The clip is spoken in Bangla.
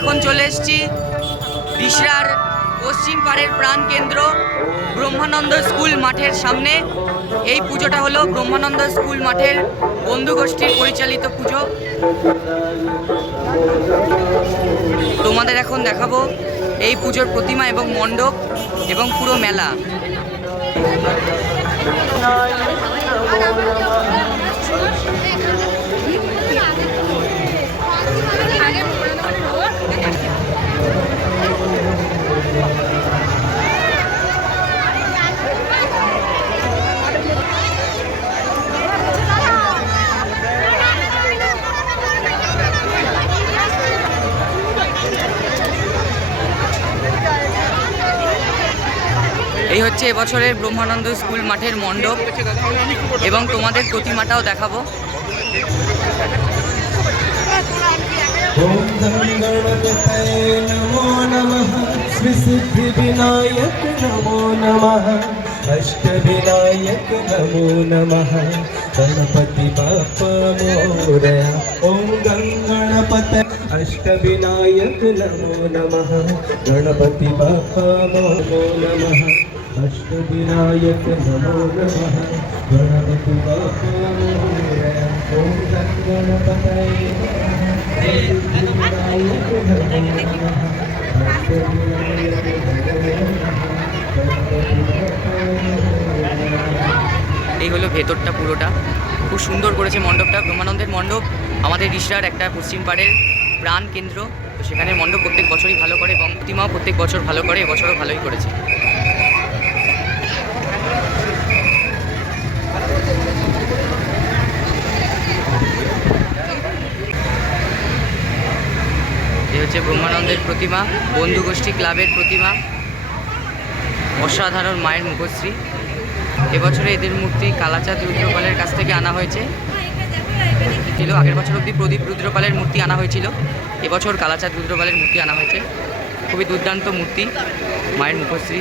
এখন চলে এসেছি দিশরার পশ্চিম পাড়ের প্রাণ কেন্দ্র ব্রহ্মানন্দ স্কুল মাঠের সামনে। এই পুজোটা হলো ব্রহ্মানন্দ স্কুল মাঠের বন্ধু গোষ্ঠীর পরিচালিত পুজো। তোমাদের এখন দেখাবো এই পুজোর প্রতিমা এবং মণ্ডপ এবং পুরো মেলা। এই হচ্ছে এবছরের ব্রহ্মানন্দ স্কুল মাঠের মণ্ডপ এবং তোমাদের প্রতিমাটাও দেখাবো ॐ धं गणपतये नमो नमः श्रीसिद्धिविनायक नमो नमः अष्टविनायक नमो नमः गणपति बाप्पा मोरया ॐ गं गणपत अष्टविनायक नमो नमः गणपति बाप्पा नमो नमः अष्टविनायक नमो नमः गणपति बाप्पा मोरया ॐ गं गणपतये नमः এই হলো ভেতরটা পুরোটা খুব সুন্দর করেছে মণ্ডপটা ব্রহ্মানন্দের মণ্ডপ আমাদের রিসরার একটা পশ্চিম পাড়ের প্রাণ কেন্দ্র তো সেখানে মণ্ডপ প্রত্যেক বছরই ভালো করে এবং প্রতিমাও প্রত্যেক বছর ভালো করে এবছরও ভালোই করেছে হচ্ছে ব্রহ্মানন্দের প্রতিমা, বন্ধু গোষ্ঠী ক্লাবের প্রতিমা, অসাধারণ মায়ের মুখশ্রী। এবছরে এদের মূর্তি কালাচাঁদ রুদ্রপালের কাছ থেকে আনা হয়েছে। ছিল আগের বছর অবধি প্রদীপ রুদ্রপালের মূর্তি আনা হয়েছিল। এবছর কালাচাঁদ রুদ্রপালের মূর্তি আনা হয়েছে। খুবই দুর্দান্ত মূর্তি, মায়ের মুখশ্রী।